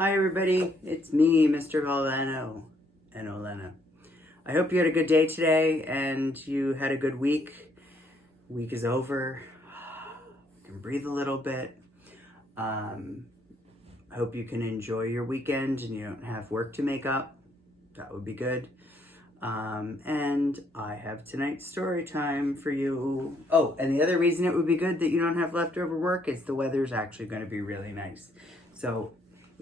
Hi everybody, it's me, Mr. Valeno and Olena. I hope you had a good day today and you had a good week. Week is over. You can breathe a little bit. I hope you can enjoy your weekend and you don't have work to make up. That would be good. And I have tonight's story time for you. Oh, and the other reason it would be good that you don't have leftover work is the weather's actually going to be really nice. So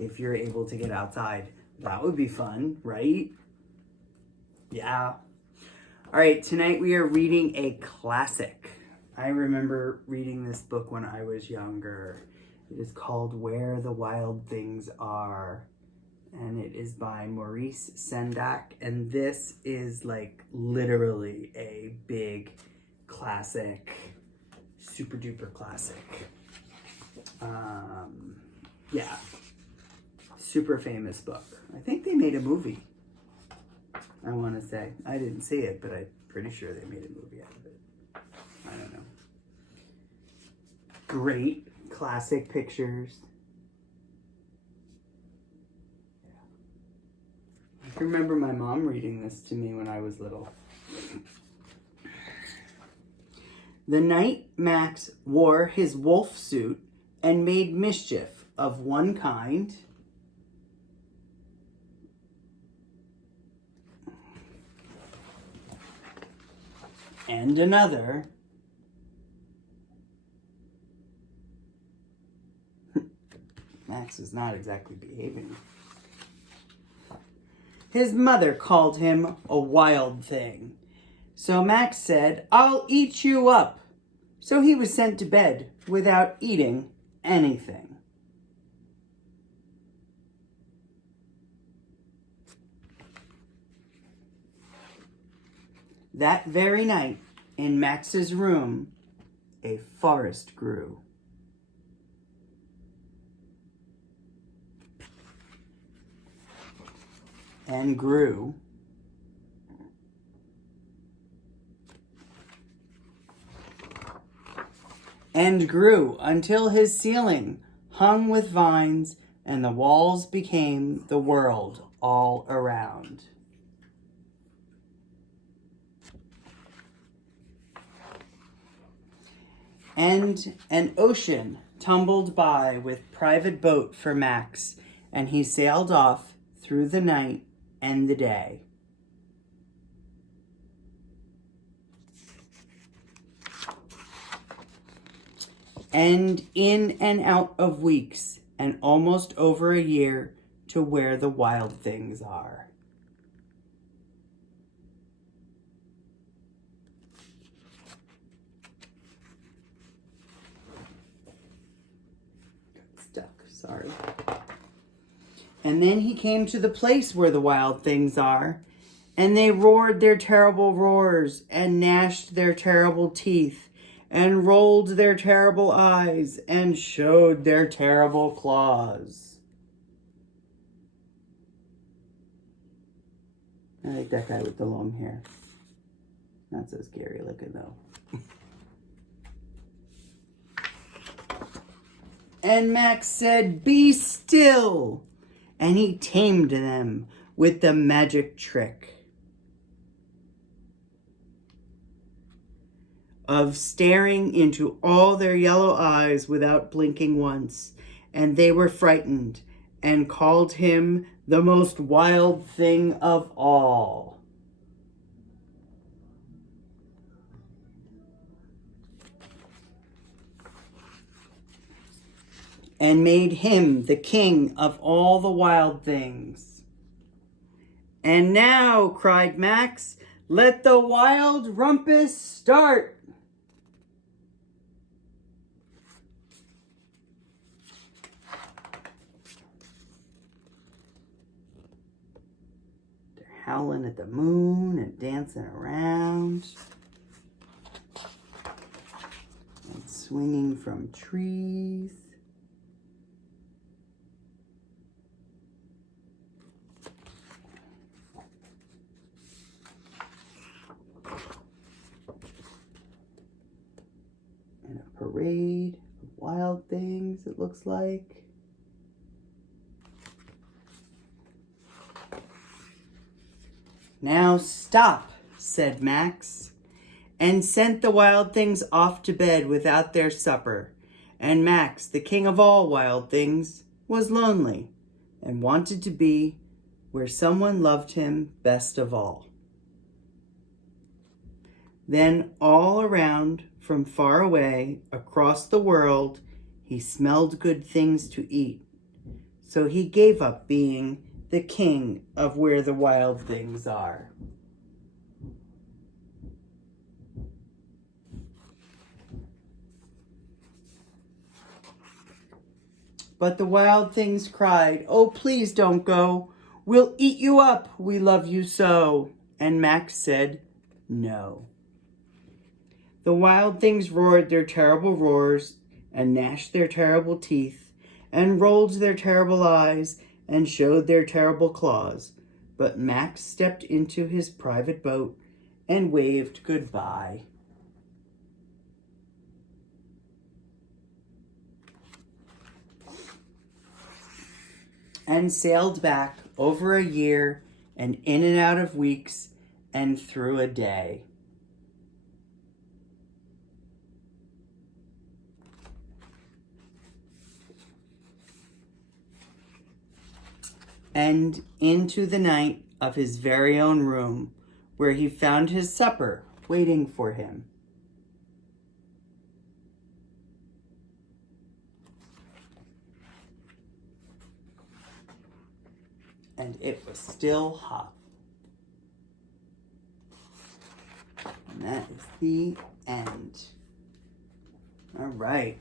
if you're able to get outside, that would be fun, right? Yeah. All right, tonight we are reading a classic. I remember reading this book when I was younger. It is called Where the Wild Things Are, and it is by Maurice Sendak, and this is like literally a big classic, super duper classic. Yeah. Super famous book. I think they made a movie. I want to say. I didn't see it, but I'm pretty sure they made a movie out of it. I don't know. Great classic pictures. I can remember my mom reading this to me when I was little. The night Max wore his wolf suit and made mischief of one kind and another, Max is not exactly behaving. His mother called him a wild thing. So Max said, "I'll eat you up." So he was sent to bed without eating anything. That very night, in Max's room, a forest grew. And grew. And grew until his ceiling hung with vines and the walls became the world all around. And an ocean tumbled by with private boat for Max, and he sailed off through the night and the day. And in and out of weeks, and almost over a year, to where the wild things are. Stuck, sorry. And then he came to the place where the wild things are, and they roared their terrible roars, and gnashed their terrible teeth, and rolled their terrible eyes, and showed their terrible claws. I like that guy with the long hair. Not so scary looking though. And Max said, "Be still." And he tamed them with the magic trick of staring into all their yellow eyes without blinking once. And they were frightened and called him the most wild thing of all. And made him the king of all the wild things. And now, cried Max, let the wild rumpus start. They're howling at the moon and dancing around. And swinging from trees. And a parade of wild things, it looks like. "Now stop," said Max, and sent the wild things off to bed without their supper. And Max, the king of all wild things, was lonely and wanted to be where someone loved him best of all. Then all around, from far away, across the world, he smelled good things to eat. So he gave up being the king of where the wild things are. But the wild things cried, "Oh, please don't go. We'll eat you up. We love you so." And Max said, "No." The wild things roared their terrible roars and gnashed their terrible teeth and rolled their terrible eyes and showed their terrible claws. But Max stepped into his private boat and waved goodbye. And sailed back over a year and in and out of weeks and through a day. And into the night of his very own room, where he found his supper waiting for him. And it was still hot. And that is the end. All right.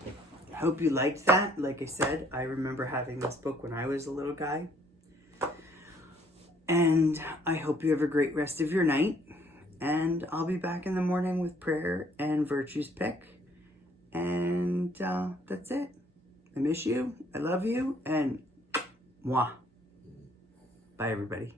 I hope you liked that. Like I said, I remember having this book when I was a little guy. And I hope you have a great rest of your night. And I'll be back in the morning with prayer and Virtue's Pick. And that's it. I miss you. I love you. And mwah. Bye, everybody.